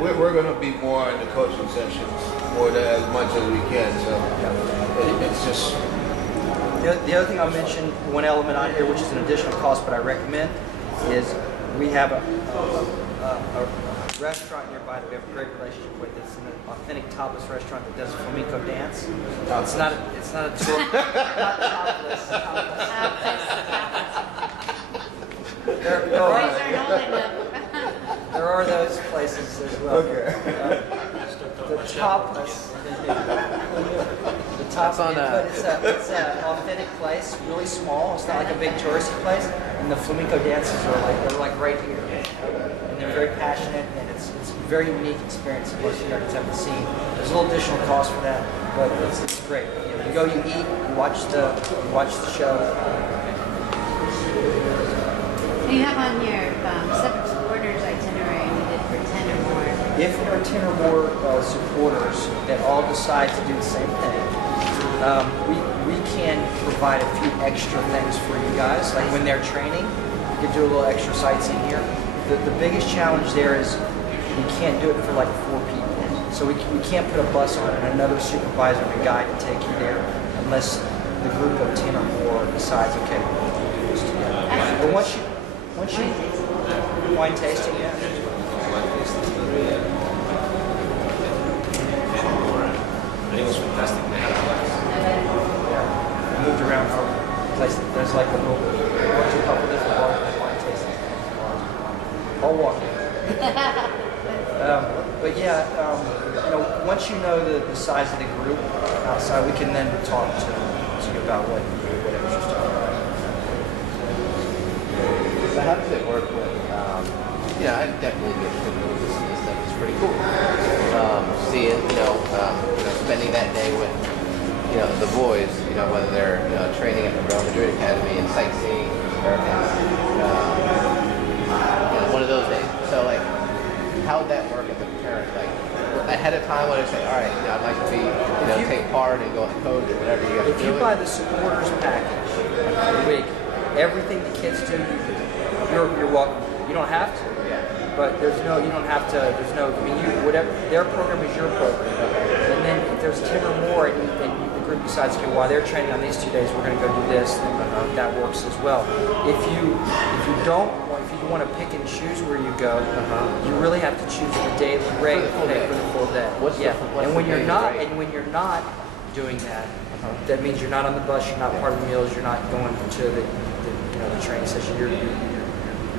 we're going to be more in the coaching sessions, more than as much as we can. So it's just. The other thing I'll mention, one element on here, which is an additional cost, but I recommend, is we have a restaurant nearby that we have a great relationship with. It's an authentic tapas restaurant that does flamenco dance. It's not a tour. Not topless. There are those places as well. Okay. The topless. The top on but it's an authentic place, really small. It's not like a big touristy place, and the flamenco dances are like right here, and they're very passionate, and it's a very unique experience that most Americans haven't seen. There's a little additional cost for that, but it's great. You go, you eat, you watch the show. You have on your separate supporters itinerary you did for 10 or more. If there are 10 or more supporters that all decide to do the same thing, we can provide a few extra things for you guys. Like when they're training, you can do a little extra sightseeing here. The biggest challenge there is we can't do it for like 4 people. So we can't put a bus on and another supervisor and a guide to take you there unless the group of 10 or more decides, okay, we'll do this together. But once you wine tasting, yeah. I think it was fantastic. They had a blast. We moved around from there's like a couple different bars and wine tasting. I'll walk in. But yeah, once you know the size of the group outside, we can then talk to you about what extras to do. So how does it work with, I definitely get to know this stuff. It's pretty cool. Seeing, spending that day with, the boys, whether they're, training at the Real Madrid Academy and sightseeing, or, one of those days. So, like, how would that work as a parent? Like, ahead of time, when I say, all right, I'd like to be, take part and go and coach or whatever you got to do. If you buy the supporters package for the week, everything the kids do, you're welcome. You don't have to. Yeah. But you don't have to, whatever, their program is your program. And then if there's 10 or more and the group decides, okay, while they're training on these 2 days, we're going to go do this, then that works as well. If you want to pick and choose where you go, you really have to choose the daily rate for the full day. And when you're not doing that, that means you're not on the bus, you're not part of the meals, you're not going to the training session, you're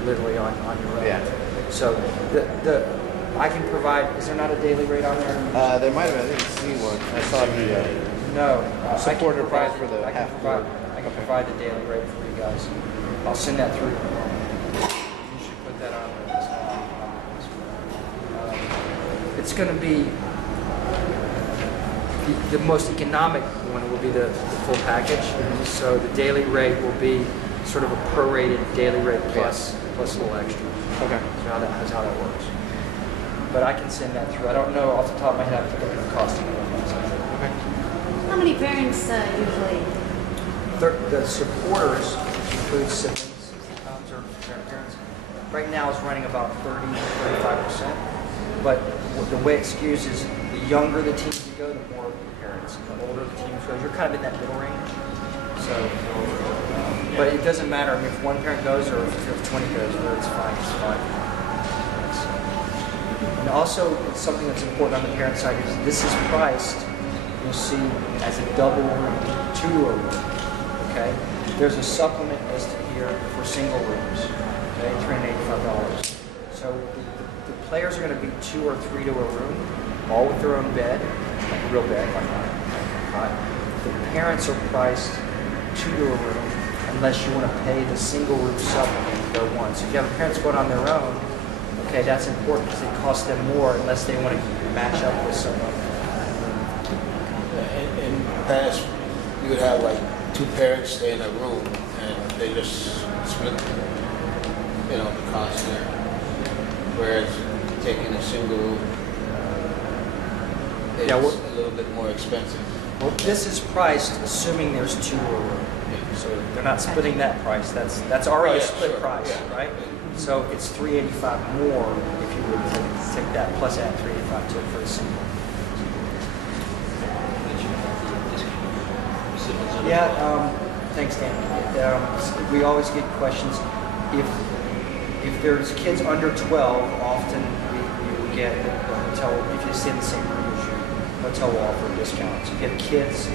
literally on your own. Yeah. So I can provide. Is there not a daily rate on there? There might have been. I didn't see one. I saw the supporter price for the half. I can provide the daily rate for you guys. I'll send that through. You should put that on there. It's going to be the most economic one will be the full package. So the daily rate will be sort of a prorated daily rate plus a little extra. Okay. So that's how that works. But I can send that through. I don't know off the top of my head. I have to look at the costing. Okay. How many parents usually? The supporters include siblings, or parents. Right now it's running about 30-35%. But the way it skews is the younger the teams you go, the more parents. The older the teams go, you're kind of in that middle range. So, but it doesn't matter. I mean, if one parent goes or if 20 goes, it's fine. It's fine. And also, something that's important on the parent side is this is priced, you'll see, as a double room, 2-door room. Okay? There's a supplement listed here for single rooms. Okay? $385. So the players are going to be 2 or 3 to a room, all with their own bed, like a real bed, like mine. The parents are priced 2 to a room, unless you want to pay the single room supplement and go one. So if you have parents going on their own, okay, that's important because it costs them more unless they want to match up with someone. In the past, you would have like 2 parents stay in a room and they just split, the cost there. Whereas taking a single room is a little bit more expensive. Well, this is priced assuming there's 2 to a room. So they're not splitting that price. That's already a split price, right? So it's $385 more if you would take that plus add $385 to it for the single. Yeah, thanks, Dan. We always get questions. If there's kids under 12, often we will get the hotel, if you stay in the same room as you, hotel will offer discounts. If you have kids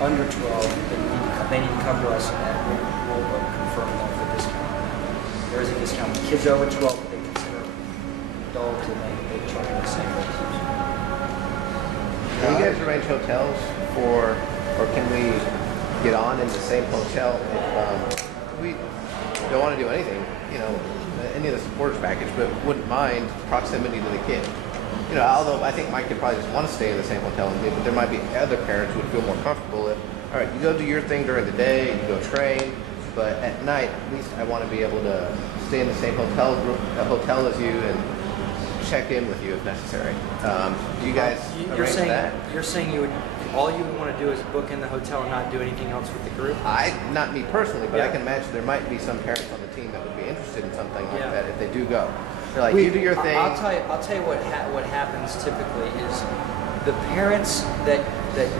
under 12, they need to come to us and we'll confirm that for discount. There is a discount. Kids over 12, they consider adults and they charge the same. Do you guys arrange hotels for, or can we get on in the same hotel if we don't want to do anything, any of the supporters package, but wouldn't mind proximity to the kid? Although I think my kid probably just want to stay in the same hotel as me, but there might be other parents who would feel more comfortable if, all right, you go do your thing during the day, you go train, but at night, at least I want to be able to stay in the same hotel as you and check in with you if necessary. Do you guys arrange that? You're saying all you would want to do is book in the hotel and not do anything else with the group? Not me personally, but Yeah. I can imagine there might be some parents on the team that would be interested in something like Yeah. that if they do go. They're like, you do your thing. I'll tell you what happens typically is the parents that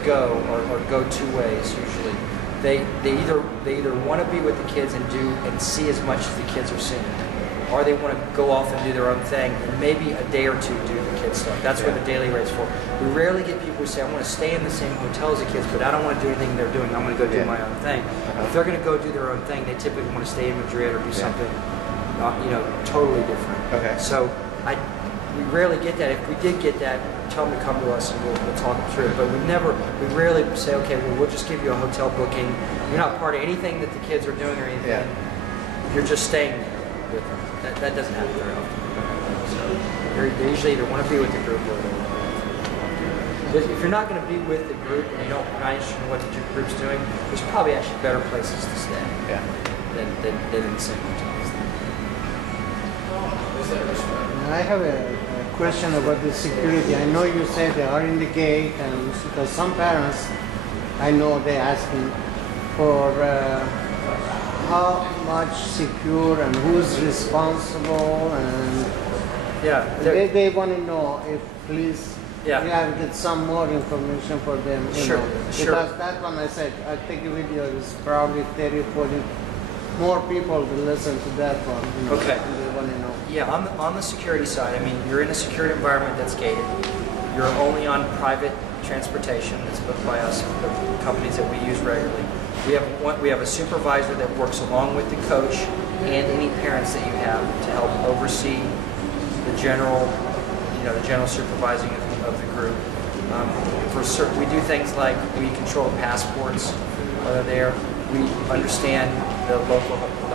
go or go two ways usually. They either want to be with the kids and see as much as the kids are seeing, or they want to go off and do their own thing and maybe a day or two do the kids stuff. That's what the daily rate's for. We rarely get people who say, I want to stay in the same hotel as the kids, but I don't want to do anything they're doing. I'm going to go do my own thing. If they're going to go do their own thing, they typically want to stay in Madrid or do something totally different. Okay. So we rarely get that. If we did get that, tell them to come to us and we'll talk them through it. But we rarely say, okay, well, we'll just give you a hotel booking. You're not part of anything that the kids are doing or anything. Yeah. You're just staying there with them. That doesn't happen very often. So they usually either want to be with the group or they want to. If you're not going to be with the group and you're not interested in what the group's doing, there's probably actually better places to stay than in the same hotels. I have a question about the security. I know you said they are in the gate, and because some parents, I know they asking for how much secure and who's responsible, and they want to know if please you have get some more information for them. Sure. Because that one I said I take a video is probably 30, 40 more people to listen to that one. Okay. And they want to know. Yeah, on the security side, I mean, you're in a security environment that's gated. You're only on private transportation that's booked by us, the companies that we use regularly. We have a supervisor that works along with the coach and any parents that you have to help oversee the general supervising of the group. We do things like we control passports while they're there. We understand the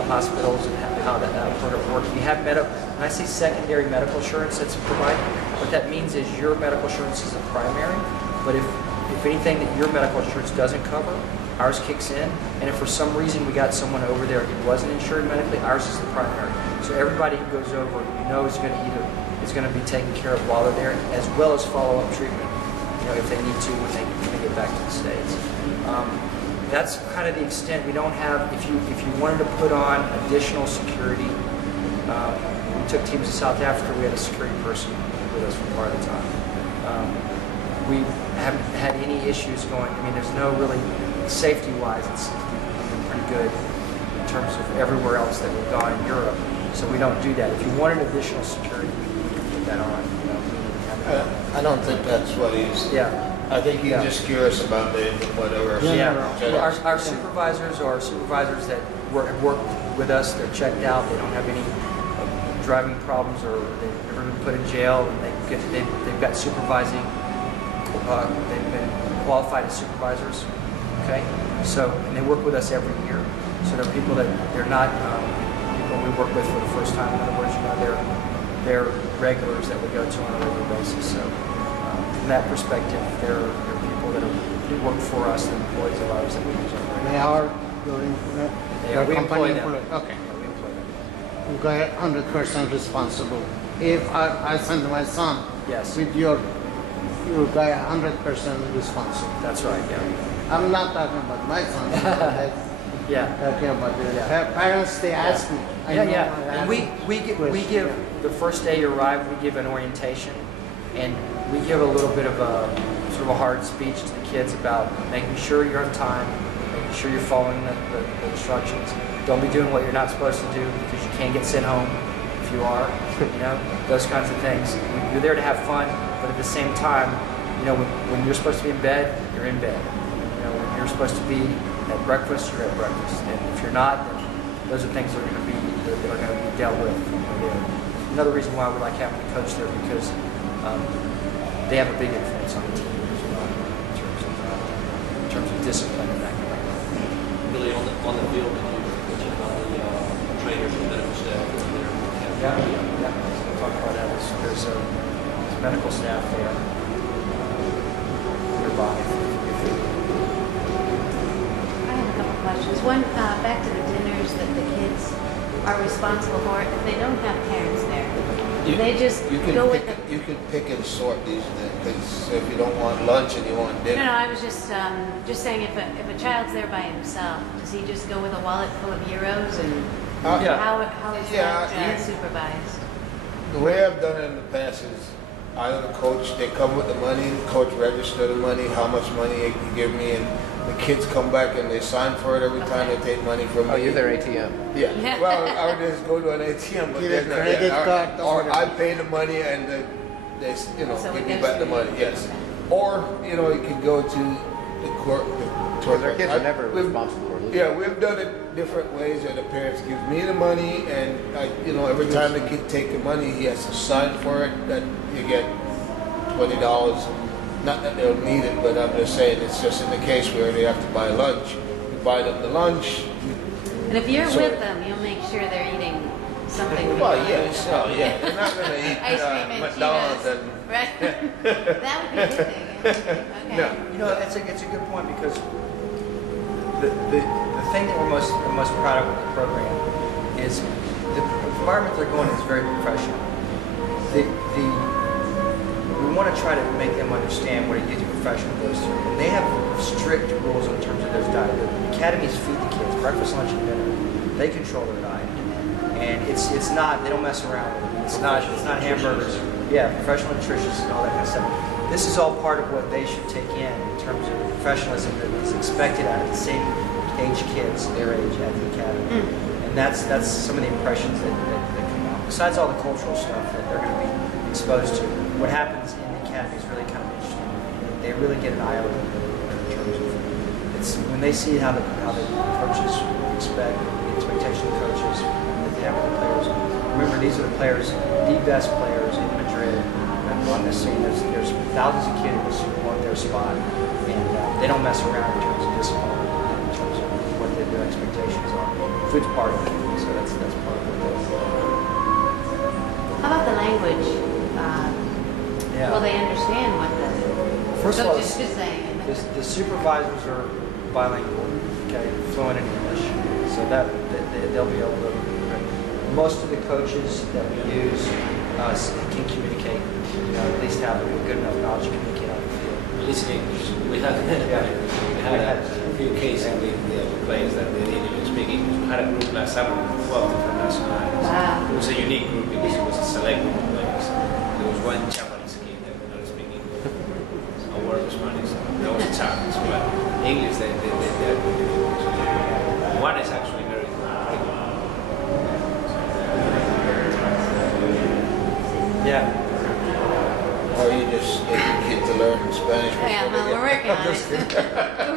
hospitals and how that program works. We have when I say secondary medical insurance that's provided, what that means is your medical insurance is the primary, but if anything that your medical insurance doesn't cover, ours kicks in, and if for some reason we got someone over there who wasn't insured medically, ours is the primary. So everybody who goes over, is going to be taken care of while they're there, as well as follow-up treatment, if they need to when they get back to the States. That's kind of the extent. We don't have, if you wanted to put on additional security, we took teams to South Africa, we had a security person with us for part of the time. We haven't had any issues going, there's no really, safety-wise, it's been pretty good in terms of everywhere else that we've gone in Europe. So we don't do that. If you wanted additional security, we can put that on. I don't think that's what he's. Yeah. I think he's just curious about the whatever. Our supervisors are supervisors that have worked with us. They're checked out. They don't have any driving problems, or they've never been put in jail. And they've got supervising. They've been qualified as supervisors. Okay, so and they work with us every year. So they're people that they're not people we work with for the first time. In other words, they're regulars that we go to on a regular basis. So. From that perspective, they're people that work for us, the employees of ours that we use on They are your employee. We employ them. Okay. We employ them. You got 100% responsible. If I send my son Yes. with you got 100% responsible. That's right, yeah. I'm not talking about my son. Yeah. talking about the Yeah. parents, they ask me. I Yeah, know yeah. I And ask we question, give yeah. the first day you arrive, we give an orientation, and we give a little bit of a sort of a hard speech to the kids about making sure you're on time, making sure you're following the instructions. Don't be doing what you're not supposed to do because you can't get sent home if you are. You know, those kinds of things. You're there to have fun, but at the same time, you know, when you're supposed to be in bed, you're in bed. You know, when you're supposed to be at breakfast, you're at breakfast. And if you're not, then those are things that are going to be dealt with. Another reason why we like having a coach there because they have a big influence on the team as well in terms of discipline and that kind of thing. Really on the field, did you mention about the trainers and medical staff that are there? Yeah. We'll talk about that. There's medical staff there nearby. I have a couple questions. One, back to the dinners that the kids are responsible for. If they don't have parents there, do they just go with the... You can pick and sort these things. If you don't want lunch and you want dinner. No, I was just saying if a child's there by himself, does he just go with a wallet full of euros and Yeah. how is Yeah, that supervised? The way I've done it in the past is either the coach, they come with the money, the coach register the money, how much money you can give me, and the kids come back and they sign for it every time they take money from me. Oh, you're their ATM. Yeah. Yeah. Well, I would just go to an ATM, but Give a then credit card or or I pay the money and they So give it me goes back the to money. you. Yes. Or you can go to the court. Because their kids are never responsible for losing. Yeah, we've done it different ways. Where the parents give me the money, and every time the kid take the money, he has to sign for it. That you get $20. Not that they'll need it, but I'm just saying it's just in the case where they have to buy lunch. We buy them the lunch. And if you're So- with them, you'll make sure they're eating something. Well, yes, they're not going to eat Ice cream and McDonald's Cheetos. and. Right? That would be a good thing. Okay. No. You know, it's a good point because the thing that we're most proud of with the program is the environment they're going in is very professional. We want to try to make them understand what a youth professional goes through. And they have strict rules in terms of their diet. The academies feed the kids breakfast, lunch, and dinner. They control their diet, and it's not. They don't mess around with it. It's not hamburgers. Yeah, professional nutritionists and all that kind of stuff. This is all part of what they should take in terms of professionalism that is expected out of the same age kids, their age at the academy. And that's some of the impressions that come out. Besides all the cultural stuff that they're going to be exposed to, what happens in the academy is really kind of interesting. They really get an eye opener in terms of it's when they see how the coaches expect the expectation of coaches that they have with the players. Remember, these are the players, the best players in Madrid on this scene. There's thousands of kids who want their spot, and they don't mess around in terms of discipline, in terms of what their expectations are. Food's part of it, so that's part of what they do. How about the language? Yeah. Will they understand what the First of all, coach is just saying? the supervisors are bilingual, okay, fluent in English, so that they'll be able to. Most of the coaches that we use can communicate, at least have a good enough knowledge to communicate on the field. Listening English. We had a few cases with the players that they didn't even speak English. We had a group last summer with 12 different nationalities. Wow. It was a unique group because it was a select group of players. There was one Japanese kid that could not speak English. A word of Spanish. There was a Chinese, but English they're good. One is actually very good. Yeah. Or you just get your kid to learn Spanish. Yeah, well, we're working on it.